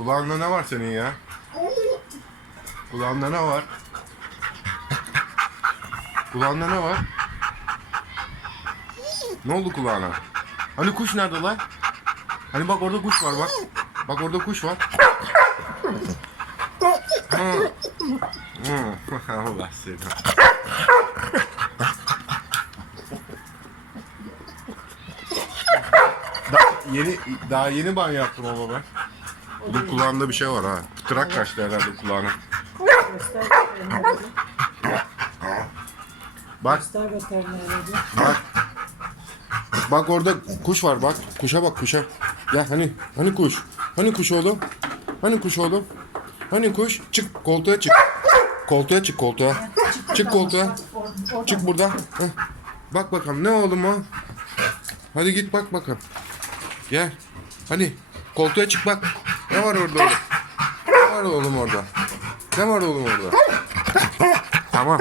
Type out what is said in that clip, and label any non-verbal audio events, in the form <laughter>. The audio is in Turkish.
Kulağında ne var senin ya? Kulağında ne var? Kulağında ne var? Ne oldu kulağına? Hani kuş nerede lan? Hani bak orada kuş var bak. Bak orada kuş var. <laughs> Allah seni. Daha yeni daha yeni banyo yaptım ama ben. Bu kulağında bir şey var ha. Pıtırak kaçtı herhalde kulağına. Bak bak. Bak orada kuş var bak. Kuşa bak kuşa. Ya hani hani kuş. Hani kuş oğlum? Hani kuş oğlum? Hani kuş? Çık koltuğa çık. Koltuğa çık koltuğa. Çık koltuğa. Çık buradan. Bak bakalım ne oğlum o? Hadi git bak bakalım. Gel. Hadi koltuğa çık bak. Ne var orada oğlum? Ne var oğlum orada? Ne var oğlum orada? Tamam.